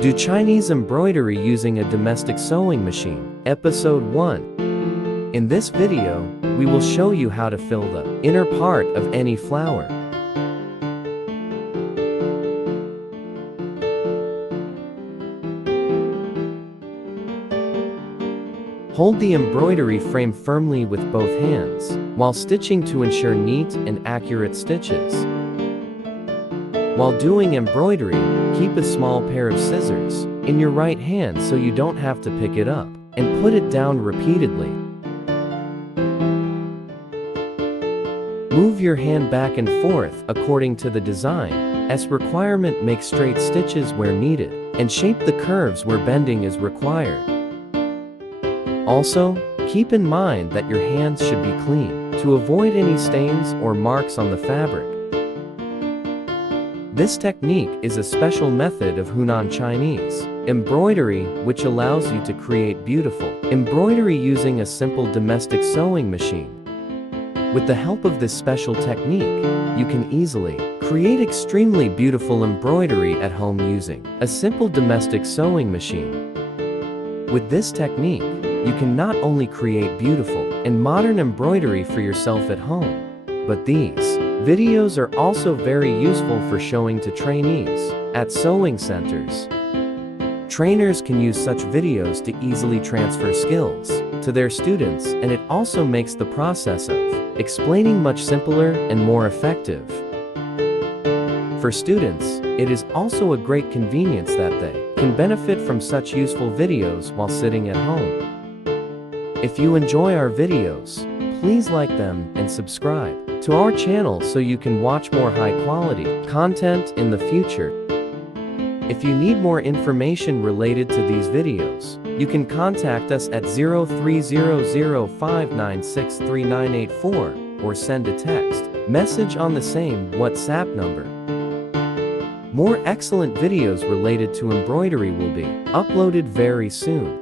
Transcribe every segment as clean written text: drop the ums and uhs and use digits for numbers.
Do Chinese embroidery using a domestic sewing machine. Episode 1. In this video, we will show you how to fill the inner part of any flower. Hold the embroidery frame firmly with both hands, while stitching to ensure neat and accurate stitches. While doing embroidery, keep a small pair of scissors in your right hand so you don't have to pick it up, and put it down repeatedly. Move your hand back and forth according to the design, as requirement. Make straight stitches where needed, and shape the curves where bending is required. Also, keep in mind that your hands should be clean, to avoid any stains or marks on the fabric. This technique is a special method of Hunan Chinese embroidery, which allows you to create beautiful embroidery using a simple domestic sewing machine. With the help of this special technique, you can easily create extremely beautiful embroidery at home using a simple domestic sewing machine. With this technique, you can not only create beautiful and modern embroidery for yourself at home, but these videos are also very useful for showing to trainees at sewing centers. Trainers can use such videos to easily transfer skills to their students, and it also makes the process of explaining much simpler and more effective. For students, it is also a great convenience that they can benefit from such useful videos while sitting at home. If you enjoy our videos, please like them and subscribe to our channel so you can watch more high-quality content in the future. If you need more information related to these videos, you can contact us at 0300596394 or send a text message on the same WhatsApp number. More excellent videos related to embroidery will be uploaded very soon.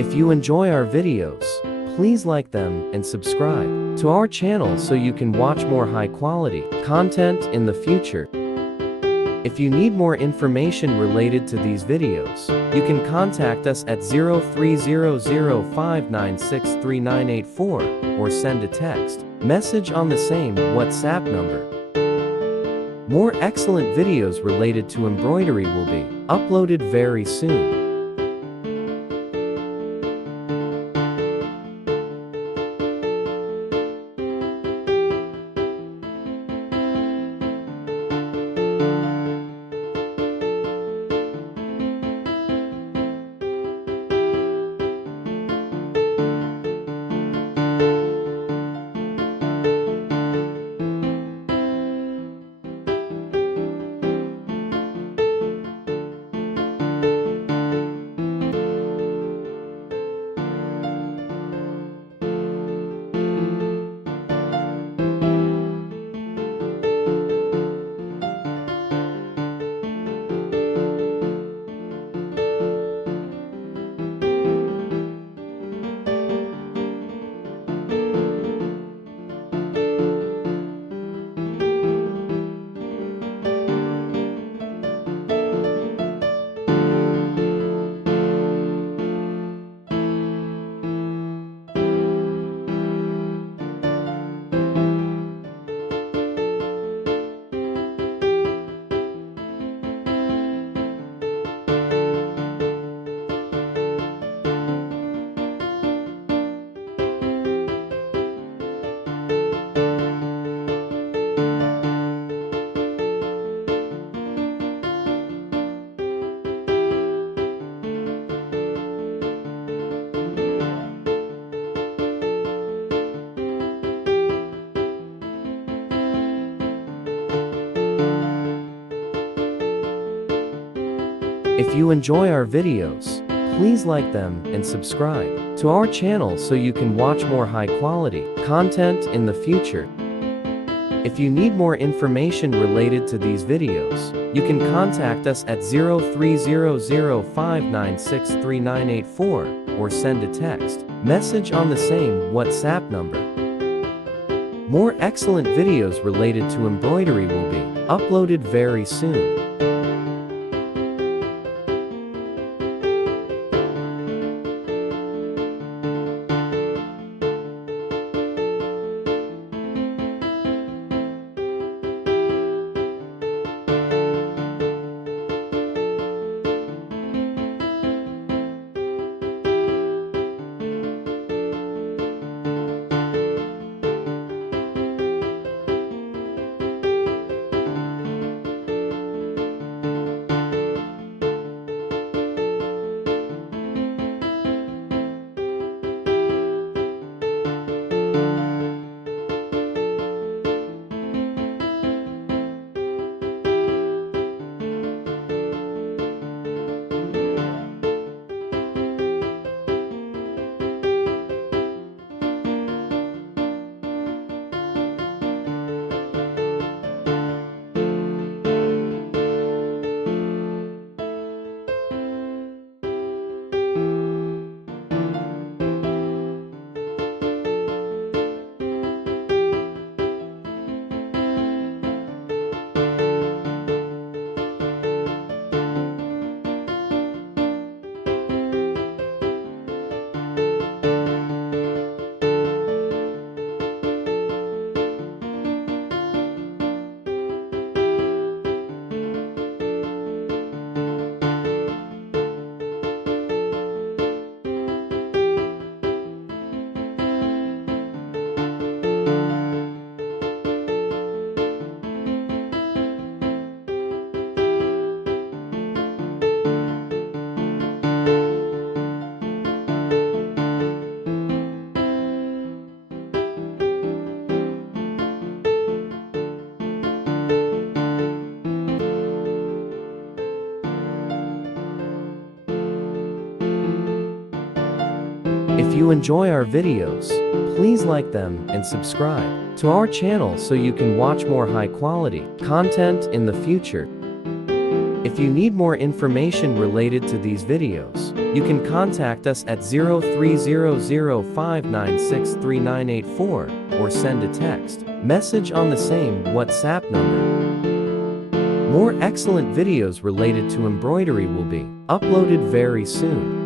If you enjoy our videos, please like them and subscribe to our channel so you can watch more high-quality content in the future. If you need more information related to these videos, you can contact us at 0300596394 or send a text message on the same WhatsApp number. More excellent videos related to embroidery will be uploaded very soon. If you enjoy our videos, please like them and subscribe to our channel so you can watch more high-quality content in the future. If you need more information related to these videos, you can contact us at 0300596394 or send a text message on the same WhatsApp number. More excellent videos related to embroidery will be uploaded very soon. If you enjoy our videos, please like them and subscribe to our channel so you can watch more high-quality content in the future. If you need more information related to these videos, you can contact us at 0300596394 or send a text message on the same WhatsApp number. More excellent videos related to embroidery will be uploaded very soon.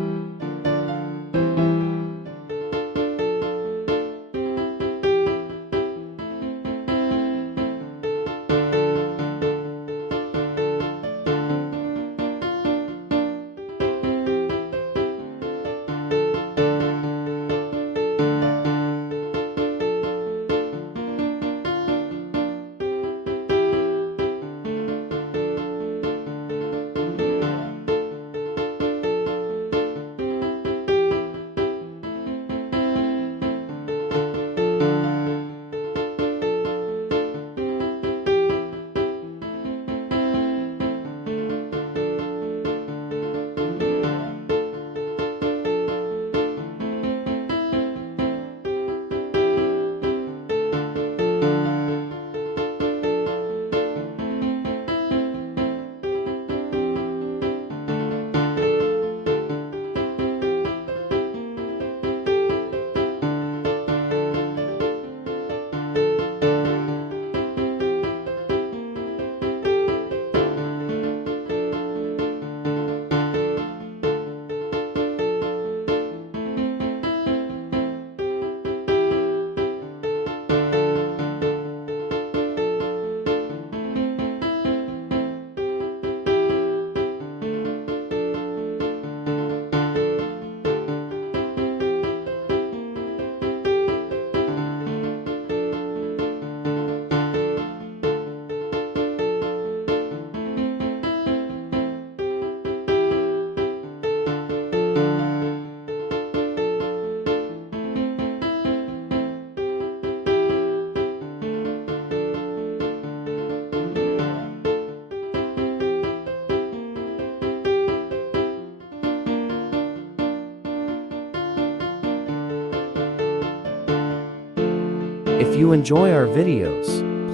If you enjoy our videos,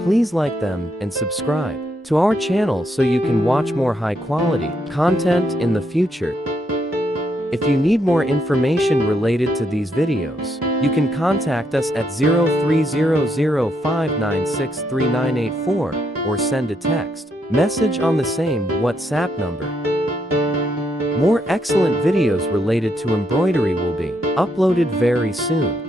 please like them and subscribe to our channel so you can watch more high-quality content in the future. If you need more information related to these videos, you can contact us at 0300596394 or send a text message on the same WhatsApp number. More excellent videos related to embroidery will be uploaded very soon.